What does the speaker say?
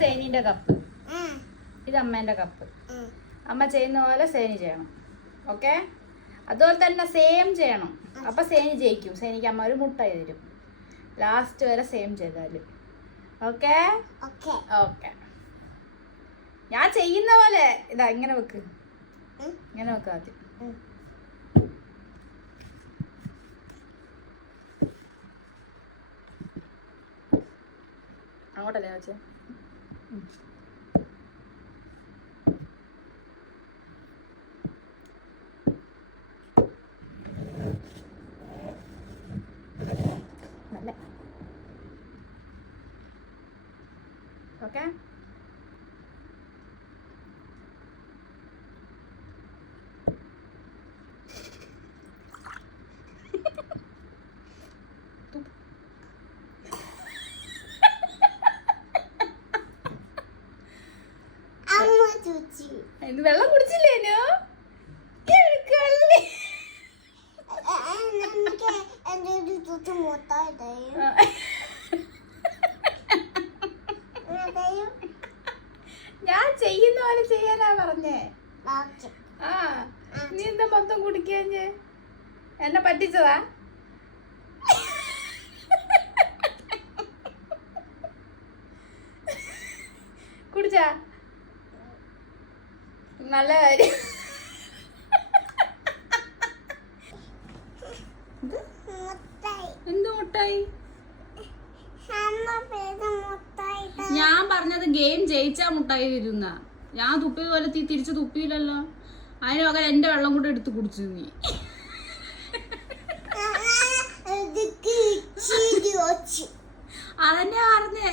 സേനിന്റെ cup, ഇത് അമ്മേന്റെ cup. അമ്മ ചെയ്യുന്ന പോലെ സേനി ചെയ്യണം. ഓക്കെ? അതുപോലെ തന്നെ സെയിം ചെയ്യണം. അപ്പൊ സേനി ജയിക്കും. സേനിക്ക് അമ്മ ഒരു മുട്ടായി തരും ലാസ്റ്റ് വരെ സെയിം ചെയ്താല്. ഓക്കെ? ഓക്കെ. ഞാൻ ചെയ്യുന്ന പോലെ ഇതാ ഇങ്ങനെ വെക്ക്, ഇങ്ങനെ വെക്ക ആദ്യം. അങ്ങോട്ടല്ലേ വെച്ചേ? ഓക്കെ? ഇത് വെള്ളം കുടിച്ചില്ലേനോ? ഞാൻ ചെയ്യുന്ന പോലെ ചെയ്യാനാ പറഞ്ഞേ. ആ, നീ എന്താ മൊത്തം കുടിക്കഞ്ഞ്? എന്നെ പറ്റിച്ചതാ? കുടിച്ചാ? നല്ല കാര്യം. എന്ത് മുട്ടായി? ഞാൻ പറഞ്ഞത് ഗെയിം ജയിച്ചാ മുട്ടായി തരുന്ന. ഞാൻ തുപ്പിയത് പോലെ തിരിച്ച് തുപ്പിയില്ലല്ലോ. അതിന് പകരം എന്റെ വെള്ളം കൂടെ എടുത്ത് കുടിച്ചു നീ. അതന്നെ പറഞ്ഞേ.